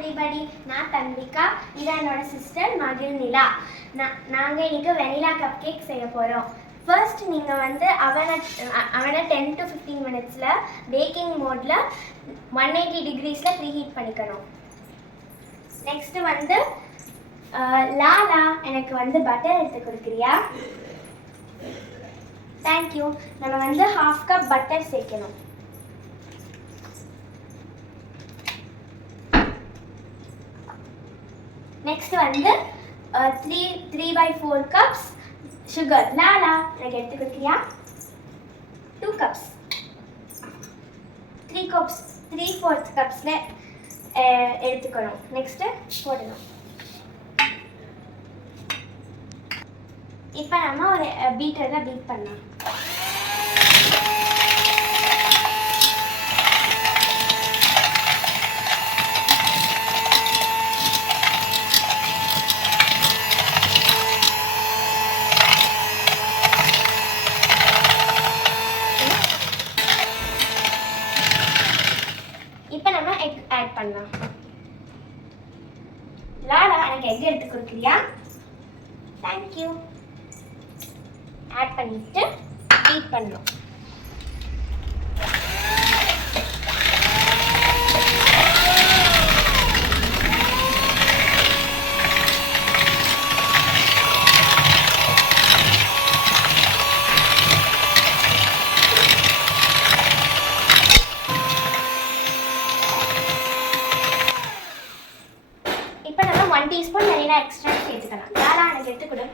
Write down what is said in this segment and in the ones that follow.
everybody. நான் தன்விகா. இது என்னோட சிஸ்டர் மகிழ்நிலா. நாங்கள் இன்னைக்கு வெனிலா கப் கேக் செய்ய போகிறோம். ஃபர்ஸ்ட் நீங்கள் வந்து அவனை 10 to 15 மினிட்ஸில் பேக்கிங் மோடில் 180 டிகிரிஸில் ப்ரீஹீட் பண்ணிக்கணும். நெக்ஸ்ட்டு வந்து லாலா எனக்கு வந்து பட்டர் எடுத்து கொடுக்குறியா? தேங்க்யூ. நம்ம வந்து 1/2 கப் பட்டர் சேர்க்கணும். நெக்ஸ்ட் வந்து 3/4 கப்ஸ் சுகர். லாலா எனக்கு எடுத்து கொடுக்குறியா? 2 கப்ஸ். 3/4 கப்ஸில் எடுத்துக்கணும். நெக்ஸ்ட்டு போடணும். இப்போ நம்ம ஒரு பீட்டரில் பீட் பண்ணலாம். இப்போ நம்ம எக் ஆட் பண்ணலாம். லாலா எனக்கு எக் எடுத்து கொடுக்குறியா? தேங்க்யூ. ஆட் பண்ணிட்டு பீட் பண்ணணும். இப்போ நம்ம 1 டீஸ்பூன் வெனிலா எக்ஸ்ட்ராக்ட் சேர்த்துக்கலாம். லாலா எனக்கு எடுத்து கொடு.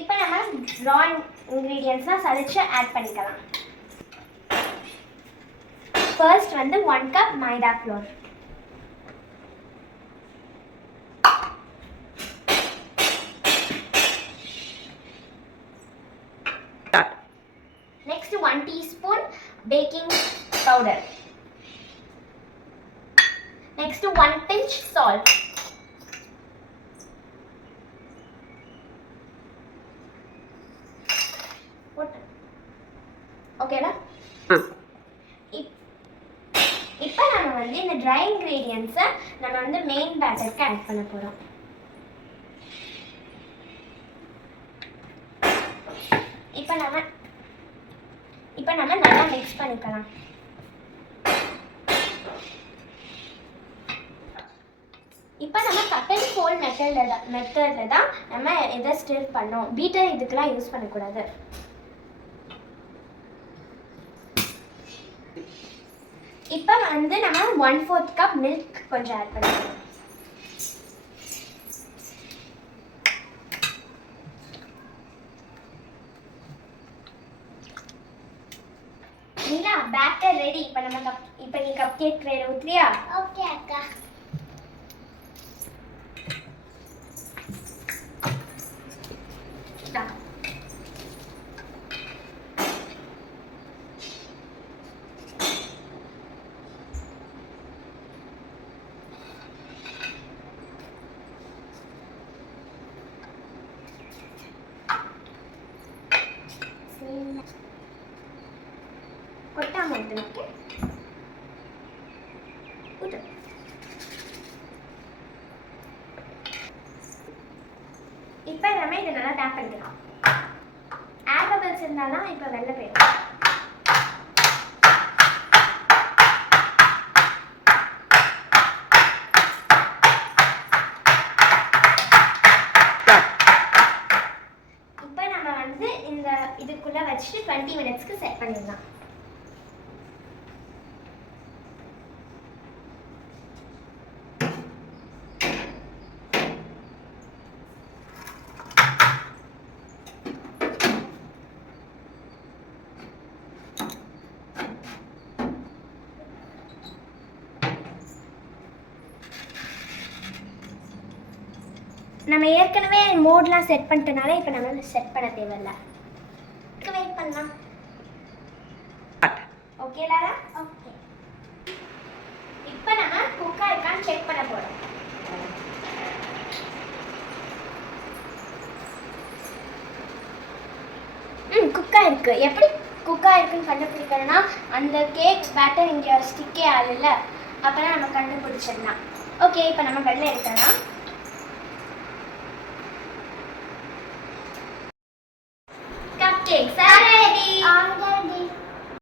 இப்போ நம்ம ரா இன்க்ரீடியன்ட்ஸ்லாம் சலிச்சு ஆட் பண்ணிக்கலாம். ஃபர்ஸ்ட் வந்து 1 கப் மைதா floor. Next 1 teaspoon baking powder. Next 1 pinch salt. Okay la? இப்போ நம்ம வந்து இந்த dry ingredients நம்ம வந்து மெயின் பேட்டருக்கு ஆட் பண்ண போறோம். இப்போ நம்ம நல்லா மிக்ஸ் பண்ணிக்கலாம். இப்போ நம்ம கட் அண்ட் ஃபோல்ட் மெத்தடில் தான் நம்ம இதை ஸ்டிர் பண்ணோம். பீட்டர் இதுக்கெல்லாம் யூஸ் பண்ணக்கூடாது. இப்போ வந்து நம்ம 1/4 கப் மில்க் கொஞ்சம் ஆட் பண்ணிக்கலாம். நீலா பேட்டர் ரெடி. இப்போ நீ கப் கேக் ட்ரேல ஊத்துறியா? ஓகே அக்கா. கொட்டாம ஊற்றணும். ஓகே ஊற்று. இப்போ நம்ம இதை நல்லா டேப் பண்ணிக்கலாம். ஏர் பபிள்ஸ் இருந்தாலும் இப்போ வெளில போயிடும். இப்போ நம்ம வந்து இந்த இதுக்குள்ள வச்சுட்டு 20 மினிட்ஸ்க்கு செட் பண்ணிடலாம். நம்ம ஏற்கனவே மோட்லாம் செட் பண்ணிட்டனால இப்போ நம்ம செட் பண்ண தேவையில்லை. வெயிட் பண்ணலாம். ஓகே லாலா? ஓகே. இப்போ நம்ம குக் ஆயிருக்கான்னு செக் பண்ண போகிறோம். குக்காக இருக்குது. எப்படி குக்காக இருக்குன்னு கண்டுபிடிக்கணும்னா அந்த கேக் பேட்டர் இங்கே ஸ்டிக்கே ஆகல, அப்போதான் நம்ம கண்டுபிடிச்சிடலாம். ஓகே, இப்போ நம்ம வெள்ளை எடுக்கலாம்.